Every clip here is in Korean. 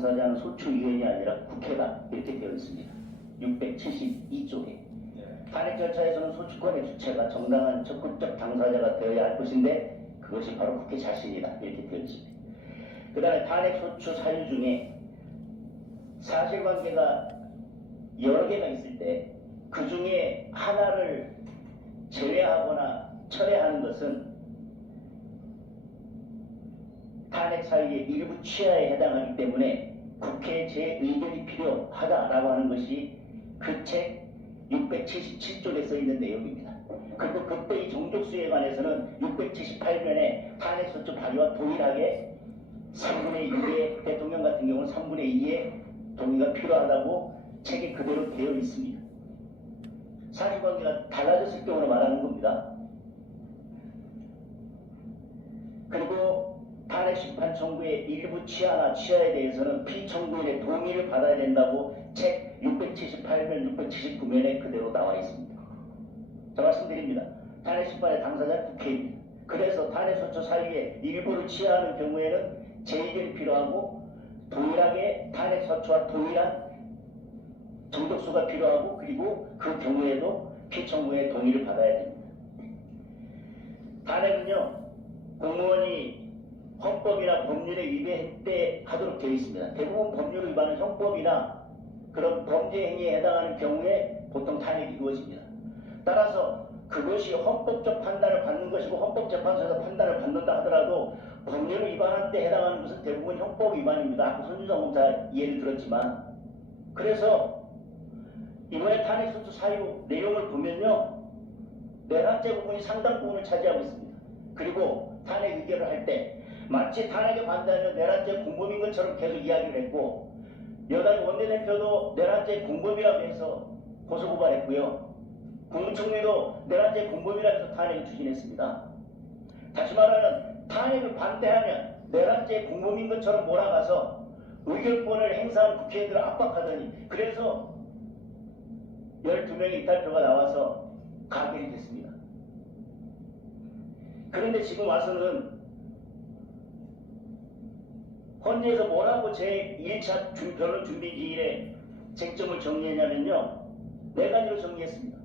당사자는 소추 위원이 아니라 국회가 이렇게 되어 있습니다. 672쪽에. 탄핵 절차에서는 소추권의 주체가 정당한 적극적 당사자가 되어야 할 것인데 그것이 바로 국회 자신이다 이렇게 되어 있습니다. 그 다음에 탄핵 소추 사유 중에 사실관계가 여러 개가 있을 때 그 중에 하나를 제외하거나 철회하는 것은 탄핵 사유의 일부 취하에 해당하기 때문에 국회의 제 의견이 필요하다라고 하는 것이 그 책 677쪽에 써 있는 내용입니다. 그리고 그때 이 종족수에 관해서는 678년에 탄핵소추 발의와 동일하게 3분의 2의 대통령 같은 경우는 3분의 2의 동의가 필요하다고 책에 그대로 되어 있습니다. 사실관계가 달라졌을 경우를 말하는 겁니다. 그리고 탄핵 심판 청구의 일부 취하나 취하에 대해서는 피청구인의 동의를 받아야 된다고 책 678면 679면에 그대로 나와 있습니다. 저 말씀드립니다. 탄핵 심판의 당사자 국회입니다. 그래서 탄핵 소추 사유의 일부를 취하하는 경우에는 재의견이 필요하고 동일하게 탄핵 소추와 동일한 정독수가 필요하고 그리고 그 경우에도 피청구의 동의를 받아야 됩니다. 탄핵은요 공무원이 헌법이나 법률에 위배하도록 되어 있습니다. 대부분 법률 위반은 형법이나 그런 범죄 행위에 해당하는 경우에 보통 탄핵이 이루어집니다. 따라서 그것이 헌법적 판단을 받는 것이고 헌법재판소에서 판단을 받는다 하더라도 법률을 위반한 때 해당하는 것은 대부분 형법 위반입니다. 아까 손준성 검사 예를 들었지만 그래서 이번에 탄핵소추 사유 내용을 보면요 내란죄 부분이 상당 부분을 차지하고 있습니다. 그리고 탄핵 의결을 할때 마치 탄핵에 반대하면 내란죄 공범인 것처럼 계속 이야기를 했고 여당 원내대표도 내란죄 공범이라고 해서 고소고발했고요. 국무총리도 내란죄 공범이라고 해서 탄핵을 추진했습니다. 다시 말하면 탄핵을 반대하면 내란죄 공범인 것처럼 몰아가서 의결권을 행사한 국회의원들을 압박하더니 그래서 12명의 이탈표가 나와서 가결이 됐습니다. 그런데 지금 와서는 헌재에서 뭐라고 제 1차 준- 변론 준비 기일에 쟁점을 정리했냐면요. 네 가지로 정리했습니다.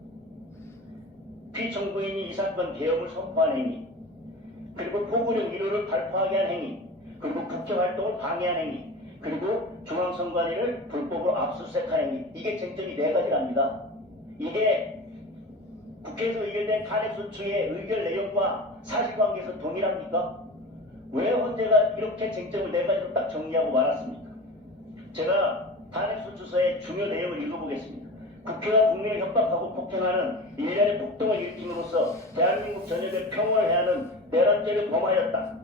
피청구인이 이 사건 개혁을 선포한 행위, 그리고 포고령 1호를 발표하게 한 행위, 그리고 국회 활동을 방해한 행위, 그리고 중앙선관위를 불법으로 압수수색한 행위. 이게 쟁점이 네 가지랍니다. 이게 국회에서 의결된 탄핵소추의 의결 내용과 사실관계에서 동일합니까? 왜 헌재가 이렇게 쟁점을 네 가지로 딱 정리하고 말았습니까? 제가 탄핵소추서의 중요 내용을 읽어보겠습니다. 국회가 국민을 협박하고 폭행하는 일련의 폭동을 일으킴으로써 대한민국 전역에 평온을 해하는 내란죄를 범하였다.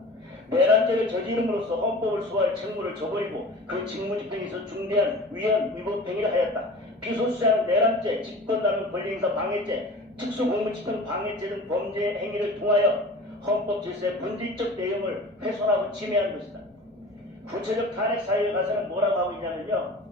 내란죄를 저지름으로써 헌법을 수호할 책무를 저버리고 그 직무집행에서 중대한 위헌 위법 행위를 하였다. 피소수자는 내란죄, 직권남용 권리행사 방해죄, 특수공무집행 방해죄 등 범죄 행위를 통하여 헌법 질서의 본질적 내용을 훼손하고 침해한 것이다. 구체적 탄핵 사유에 가서는 뭐라고 하고 있냐면요.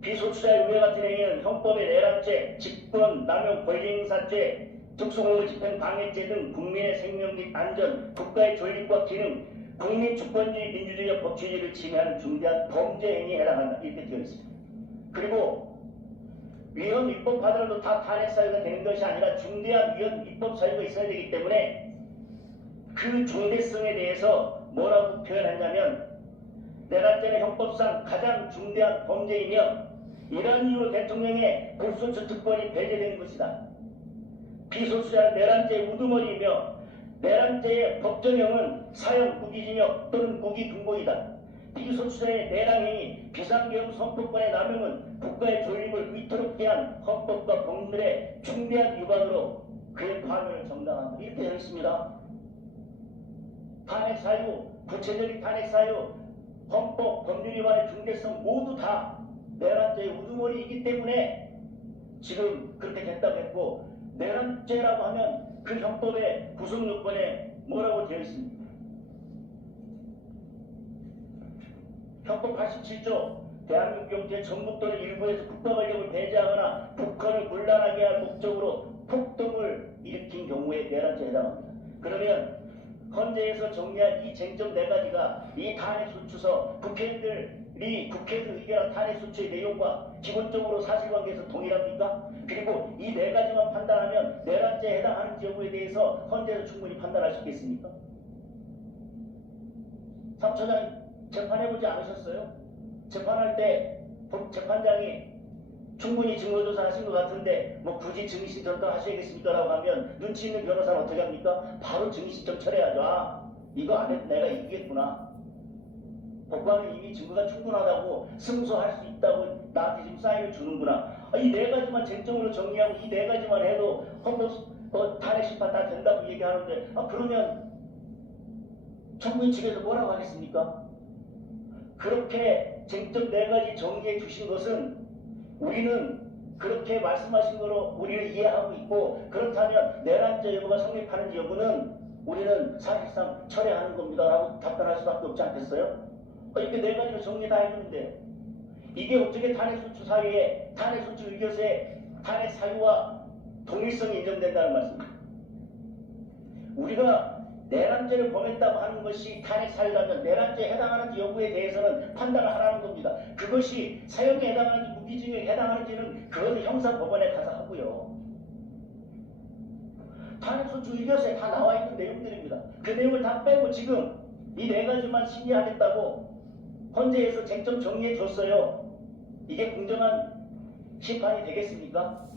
비소수자의 우회 같은 행위는 헌법의 내란죄, 직권, 남용, 권리행사죄, 특수공무 집행 방해죄 등 국민의 생명 및 안전, 국가의 존립과 기능, 국민 주권주의, 민주주의와 법치주의를 침해하는 중대한 범죄 행위에 해당한다. 이렇게 되어 있습니다. 그리고 위헌 위법 하더라도 다 탄핵 사유가 되는 것이 아니라 중대한 위헌 위법 사유가 있어야 되기 때문에 그 중대성에 대해서 뭐라고 표현했냐면 내란죄는 형법상 가장 중대한 범죄이며 이러한 이유로 대통령의 불소추 특권이 배제되는 것이다. 피소수자는 내란죄의 우두머리이며 내란죄의 법정형은 사형 무기징역 또는 무기등록이다. 피소수자의 내란행위 비상계엄 선포권의 남용은 국가의 존립을 위태롭게 한 헌법과 법률의 중대한 위반으로 그의 파면을 정당한다. 이렇게 되어 있습니다. 탄핵 사유, 구체적인 탄핵 사유, 헌법, 법률 위반의 중대성 모두 다 내란죄의 우두머리이기 때문에 지금 그렇게 됐다고 했고 내란죄라고 하면 그 형법의 구성 요건에 뭐라고 되어 있습니까? 헌법 87조 대한민국 경제 전국 또는 일부에서 국가 권력을 배제하거나 북한을 곤란하게 할 목적으로 폭동을 일으킨 경우에 내란죄에 해당합니다. 그러면 헌재에서 정리한 이 쟁점 네 가지가 이 탄핵 소추서 국회의원들이 국회에서 의결한 탄핵 소추의 내용과 기본적으로 사실관계에서 동일합니까? 그리고 이 네 가지만 판단하면 내란죄에 해당하는지 여부에 대해서 헌재에서 충분히 판단할 수 있겠습니까? 사무처장 재판해보지 않으셨어요? 재판할 때 법- 재판장이 충분히 증거조사 하신 것 같은데 뭐 굳이 증인신청도 하셔야겠습니까? 라고 하면 눈치 있는 변호사는 어떻게 합니까? 바로 증인신청 철회하죠. 아, 이거 안 해도 내가 이기겠구나. 법관은 이미 증거가 충분하다고 승소할 수 있다고 나한테 지금 사인을 주는구나. 아, 이네 가지만 쟁점으로 정리하고 이 네 가지만 해도 헌법 어, 탄핵 심판 다 된다고 얘기하는데 아 그러면 정부인 측에서 뭐라고 하겠습니까? 그렇게 쟁점 네 가지 정리해 주신 것은 우리는 그렇게 말씀하신 거로 우리를 이해하고 있고 그렇다면 내란죄 여부가 성립하는지 여부는 우리는 사실상 철회하는 겁니다 라고 답변할 수밖에 없지 않겠어요? 어, 이렇게 네 가지로 정리 다 해주는데 이게 어떻게 탄핵소추 사유에 탄핵소추 의결서에 탄핵 사유와 동일성이 인정된다는 말씀입니다. 우리가 내란죄를 범했다고 하는 것이 탄핵 사유라면 내란죄에 해당하는지 여부에 대해서는 판단을 하라는 겁니다. 그것이 사형에 해당하는지 무기징역에 해당하는지는 그것은 형사법원에 가서 하고요. 탄핵소추 의결서에 다 나와 있는 내용들입니다. 그 내용을 다 빼고 지금 이 네 가지만 심의하겠다고 헌재에서 쟁점 정리해 줬어요. 이게 공정한 심판이 되겠습니까?